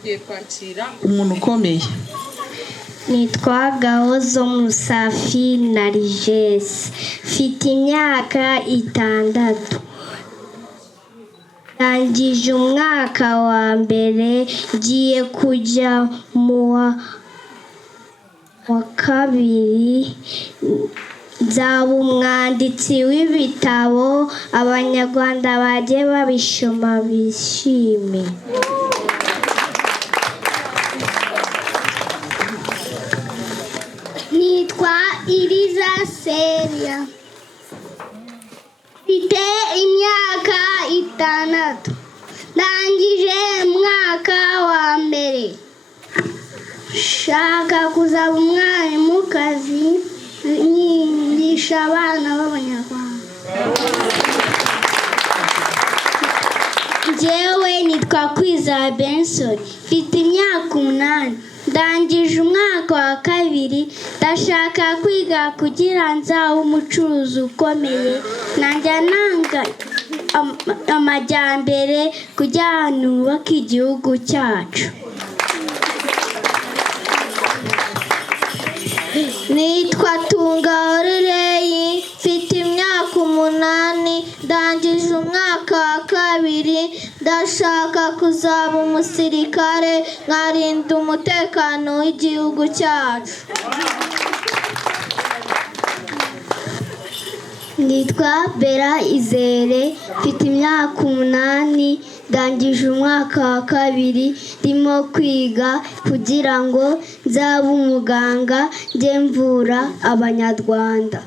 tugiye kwakira umuntu ukomeye. Nitwa Gahozo Musafi Narigesi, mfite imyaka 6, ndangije umwaka wa mbere, ngiye kujya mu wa kabiri, nzaba umwanditsi w'ibitabo, abanyarwanda bajye babisoma bishime. Nitwa Iriza Seria, mfite imyaka 6, ndangije umwaka wa mbere, nshaka kuzaba umwarimukazi nyigisha abana b'abanyarwanda. Njyewe nitwa Kwizera Benson, mfite imyaka 8, ndangije umwaka wa kabiri, ndashaka kwiga kugira nzabe umucuruzi ukomeye, najya nanga amajyambere kugira nubake igihugu cyacu. Nitwa Tunga Orireyi, mfite imyaka 8, ndangije umwaka wa kabiri, ndashaka kuzaba umusirikare nkarinda umutekano w'igihugu cyacu. Nitwa Bera Izere, mfite imyaka 8, ndangije umwaka wa kabiri, ndimo kwiga kugira ngo nzabe umuganga njye mvura abanyarwanda.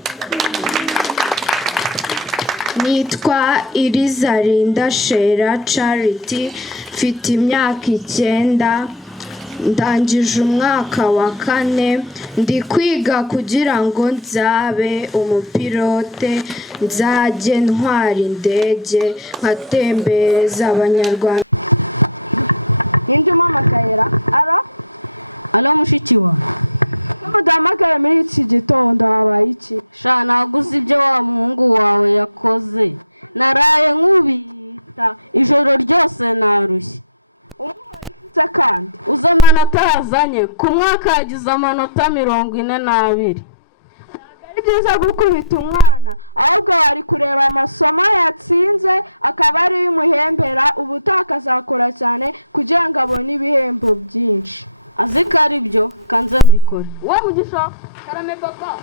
Nitwa Irizarinda Shera Charity, mfite imyaka 9, ndangije umwaka wa 4, ndi kwiga kugira ngo nzabe umupilote, nzajye ntwara indege nkatembereza abanyarwanda. Ninde umpamagara? Alo mushiki wa, mudahamagaye muri iki gitondo habaye iki? Sha naguze ibyo wa muhungu wawe yakoze, naraye nkubita ijoro ryose narushye. Kandi uza amanota yazanye ku mwaka yagize amanota 42. ari byiza gukubita umwana, ahubwo wari kureba amasomo yatsinze akaba ari bimuhembera, ubutaha akazakora cyane kugira ngo abone ibihembo byinshi. Azi ko ari byo kanze mbikore. Wowe Mugisha, karame papa,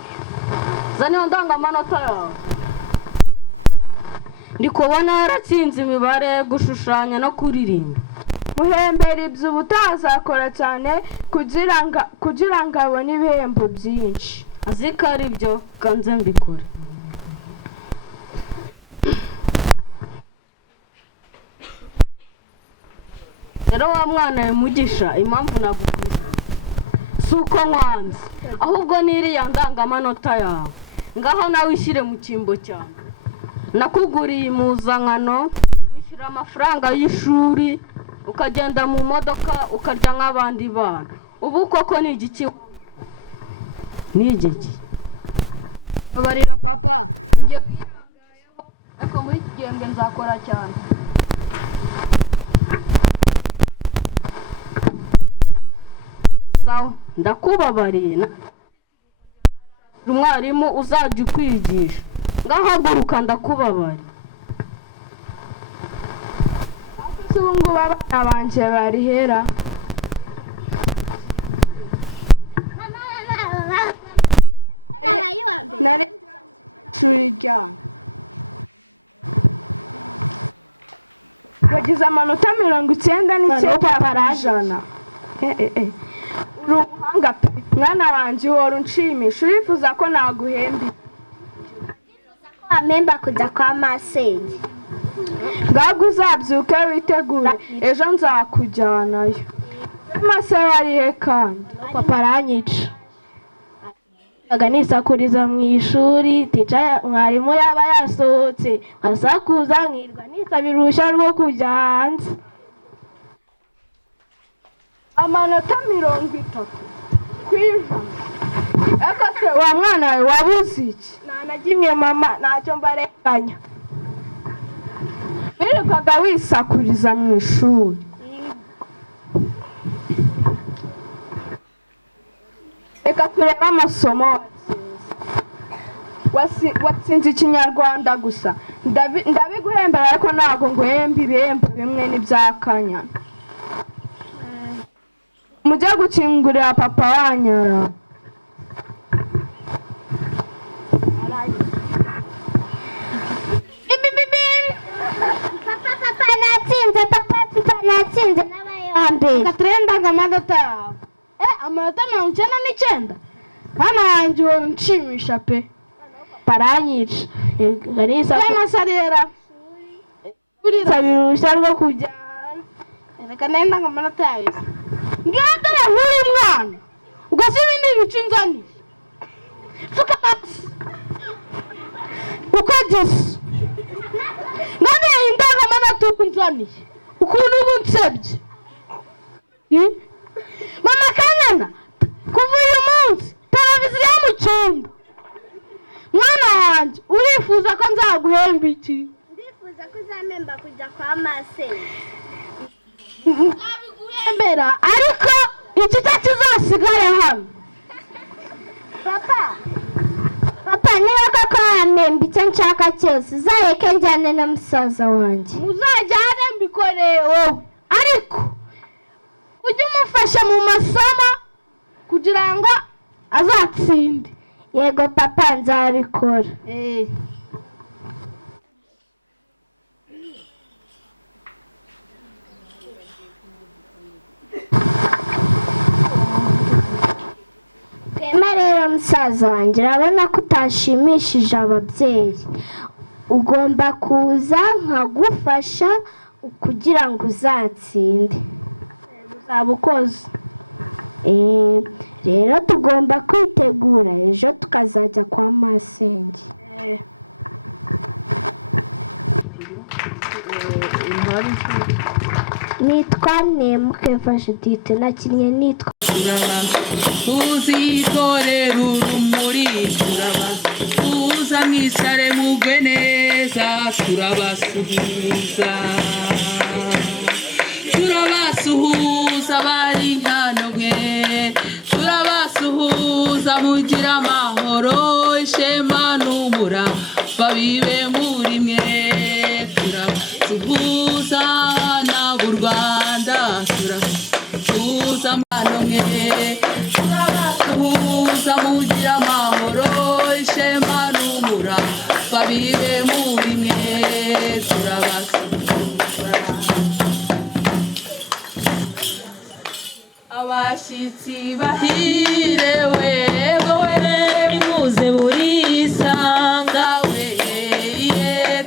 zaniho ndanga amanota yawe. Ndi kubona yaratsinze imibare, gushushanya no kuririmba. Muhembera ibyo, ubutaha azakora cyane kugira ngo abone ibihembo byinshi. Azi ko ari byo kanze mbikore. Rero wa mwana we Mugisha, impamvu nagukubise si uko nkwanze, ahubwo n'iriya ndangamanota yawe ngaho nawe ishyire mu cyimbo cyawe. Nakuguriye impuzankano, wishyura amafaranga y'ishuri, ukagenda mu modoka ukarya nk'abandi bana. Ubu koko ni igiki? Ni igiki? Babarira papa, njye wirangayeho, ariko muri iki gihembwe nzakora cyane. Sawa, ndakubabariye. Umwarimu uzajya ukwigisha, ngahaguruka ndakubabariye. Ubu ngubu abana banjye bari hera? Nari ishuri ryanyu bagize amanota 99%. Uri umuhanga pe mwana wanjye, uhora unshimisha. urifuza ko naguhemba? Amemba kujya kwa masenge. Ngaho uzabyuke witegure, ejo nzakujyanayo. Mase warihe kandi? Papa aranyica. Nisakuriza mu ishuri, tica mwarimu yaba yasohotse, nkasakuza nkirwa nisabira uruhushya rwo kujya hanze. Amanota 30 kw'ijana. Eko se wa mwana we wabuze iki? Ntanagimwe mama, ntacyo mbarenganya. Wirirwaga wisakuriza mu ishuri. reka turebe amasomo watsinze ikinyarwanda gusa. Ndabiguhembera ariko ntabwo nguhemba ibihembo bimwe n'ibya Kanyana. Mujye gukingurira papa wanyara. Papa natsinze n'abaye wa mbere. Katrenda amanota yawe. Amanota 99. Hano yanjye unshimisha pe. Paranyica. Kana sarera. Kurira birushya rwo kujya. Reka nenda amanota yawe. Ngatara nk'uyu mwana. Ugasiba ibicu nzani. Fuka basi. Ukageze. None indaga amanota ukunzani. Ukuntu ubunsebye. Mama Kanyana, kuva uyu munsi televiziyo mu cyumba. Mwana wanjye urifuza ko nzaguhemba iki? Ndifuza ko uzamemba kujya kwa masenge. Nzabiguhembera ariko iki cyo kizasigare hano. Papa niba koko wamemba icyo nshaka cyose uzareke njyane na musaza wanjye. Muzajyane mbikoreye wowe ariko ujye umufasha mu masomo kugira ngo azatsinde. Yego papa nzabikora. Rema rero musaza wanjye urabona ko utashimishije ababyeyi. Ugomba kuza nkagufasha kugira ngo uzatsinde. Uzabukoze. Rero tugomba kwitegura ejo tukazajya kwa masenge. Nitwa Nemuke Judith nakinnye nitwa tuzitorera urumuri tuza mwicare mugwe neza turabasuhuza bari hano mwe turabasuhuza mugira amahoro ishema n'umurava bibe muri mwe turabasuhuza n'ab'u Rwanda turabasuhuza hano mwe turabasuhuza mugira amahoro ishema n'umurava bibe muri mwe turabasuhuza abashitsi bahirewe muze burisanga we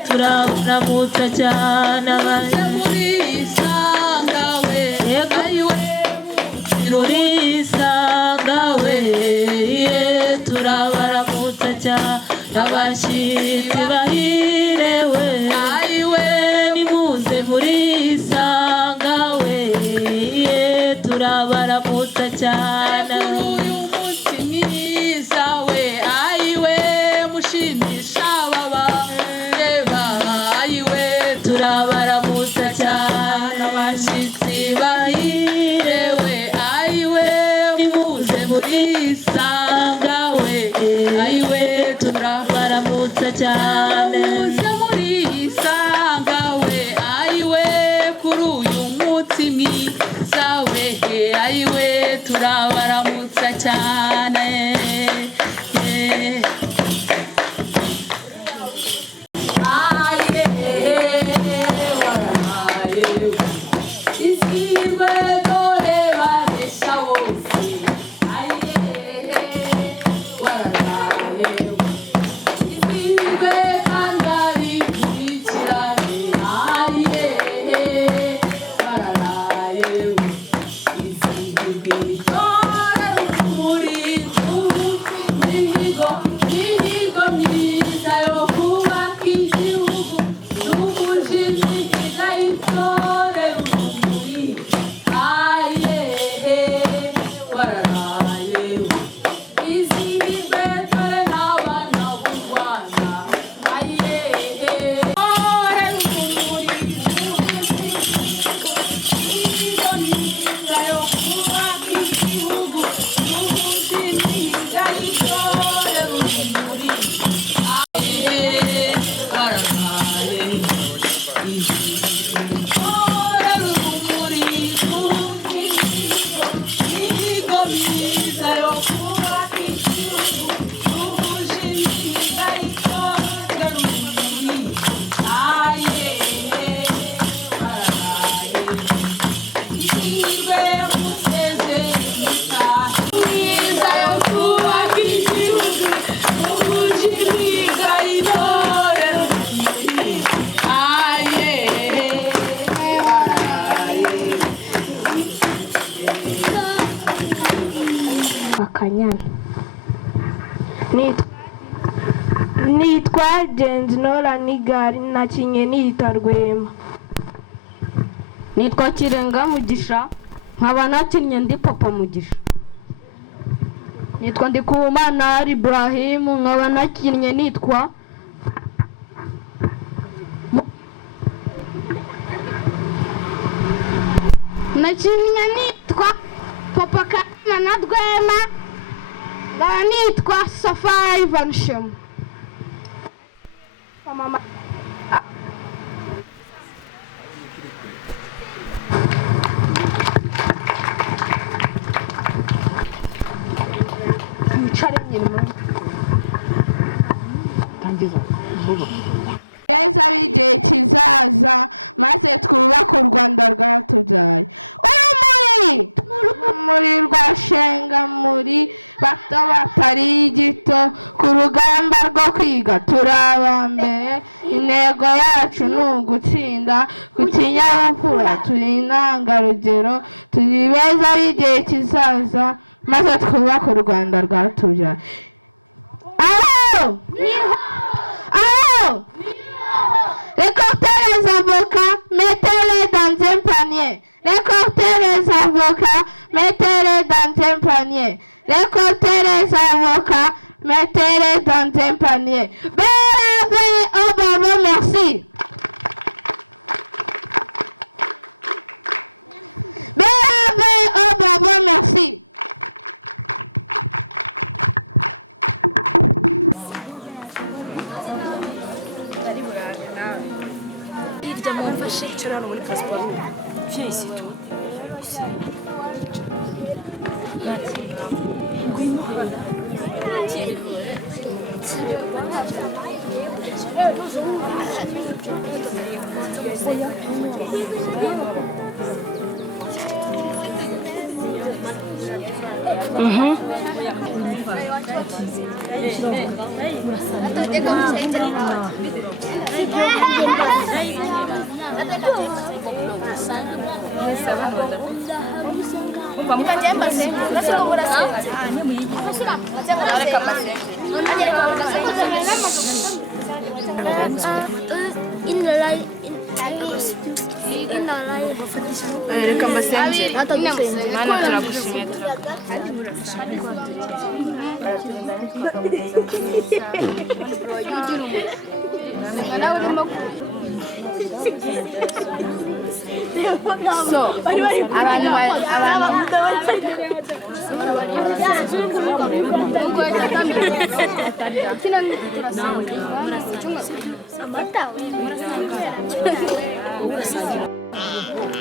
turaburamutsa cyane abaje burisanga we ayiwe burisanga we turabaramutsa cyane abashitsi bahirewe ayiwe nimuze burisanga we turabaramutsa cyane uyu munsi mwiza we ayiwe mushimisha babareba ayiwe turabaramutsa cyane abashitsi bahirewe ayiwe nimuze murisanga we ayiwe turabaramutsa cyane muze murisanga we ayiwe kuri uyu munsi mwiza we ayiwe turabaramutsa cyane amahirwe museze mwiza yo kubaka igihugu mubuji mwiga itorero Akanyana. Nitwa Genzi Nora Nigari nakinye niyita Rwema. Nitwa Kirenga Mugisha nkaba nakinnye ndi Papa Mugisha. Nitwa Ndikumana Ibrahim nkaba nakinnye nitwa nakinnye nitwa Papa Kana na Rwema nkaba nitwa Safari Ivan Shemu. Mama Neza b'igihe kizaza maze twubake u Rwanda rwatubyaye. Urumuri rwashenga muri bato batari gito ku rugamba rwo kwiga turaba mbere. Intego yacu ni ugutsinda ku kinyabupfura turi intangarugero turi beza b'igihe kizaza maze twubake u Rwanda rwatubyaye. Aho! Aho! Récoltez les avocats, mettez-les dans un panier. Récoltez les avocats, mettez-les dans un panier. Récoltez les avocats, mettez-les dans un panier. Bravo, oh bravo, merci. Bravo, oh bravo, merci. Mumfashe icara hano muri pasiparume fiyisi tu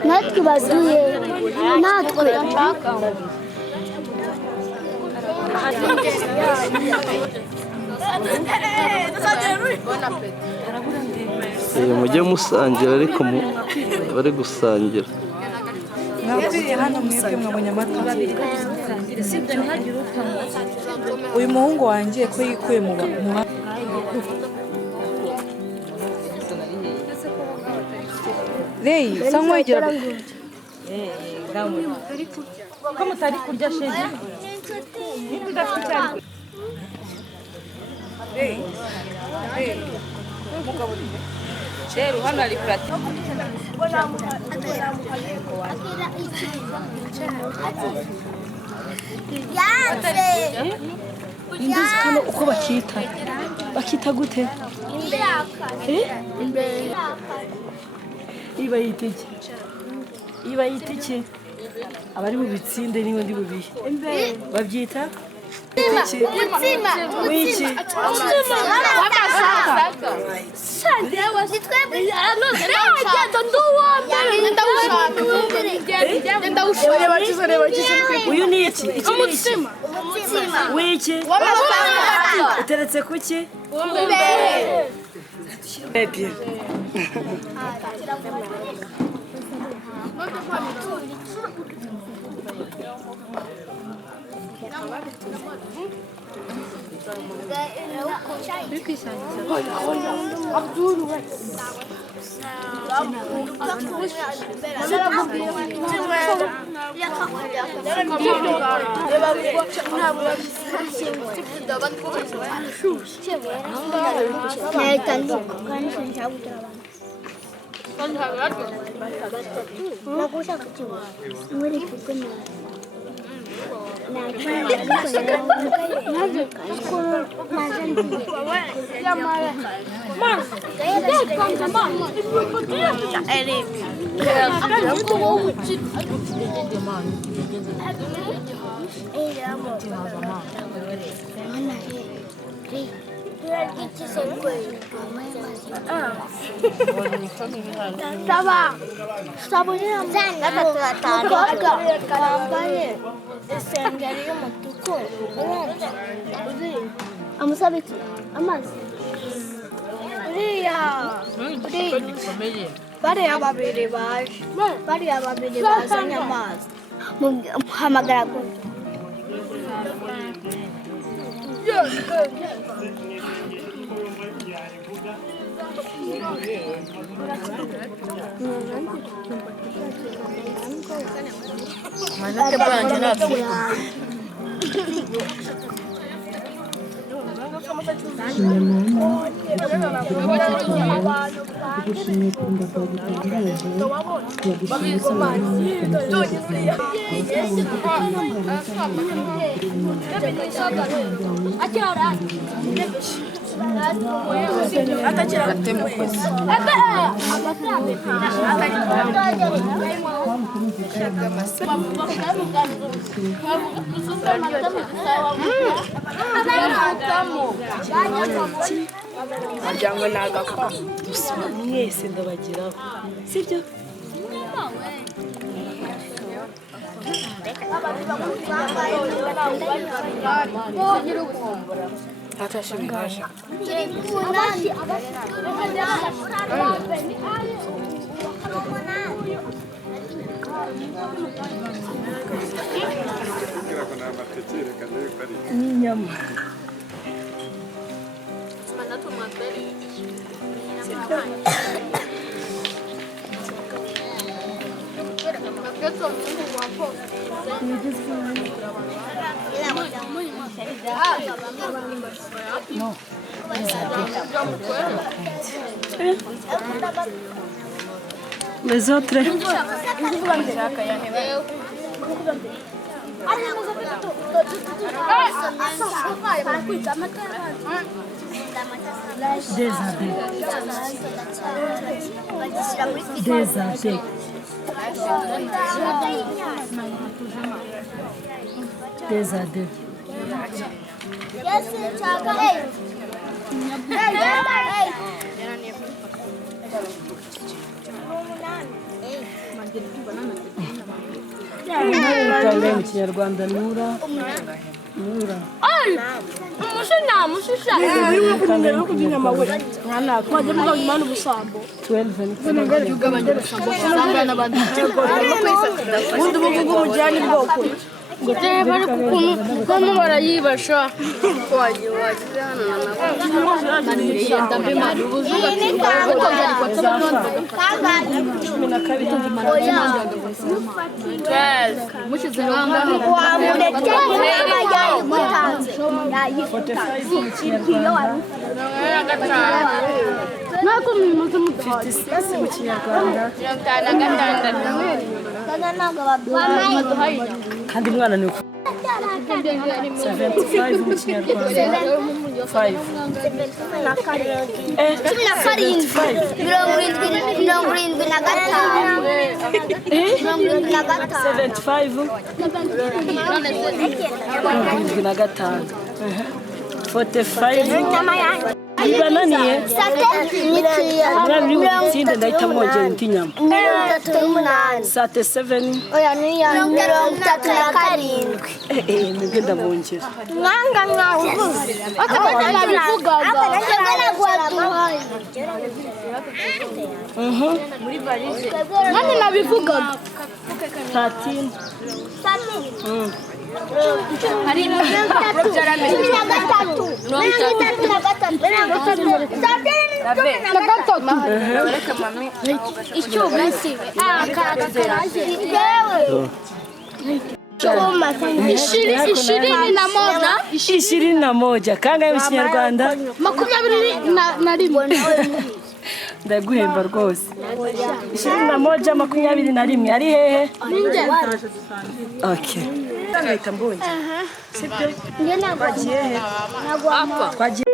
natwe bagiye natwe mujye musangira ariko bari gusangira mwakwiriye hano mwebwe mwabonye amata uyu muhungu wanjye ko yikuye mu Rey, sangwa igera uko bakita gute iba yiteke abari mu bitsinde niwe ndi bubihe babyita uyu ni iki wiki uteretse kuki Amusabiti amazi bariya babiri bazanye amazi hamagara Ajyanwe n'agakwa gusa mwese ndabageraho sibyo Les autres. Tangaye mu Kinyarwanda Nura. Mushusha. Tangaye mu Kinyarwanda. Mwana agomba ubusambo. 12 ni Gute bari kukuntu barayibasha. Kandi mwana ni 75 mu Kinyarwanda 5 45 45 45 45 bibananiye umwana uri butsinde ndahita mwongera indi nyama 38 sate 7 oya ni ya 37 mwebwe ndabongera mwanga mwavuze nani nabivugaga 13 21 kangahe mu kinyarwanda 21 ndaguhemba rwose 21 21 ari hehe okay Twagiye he?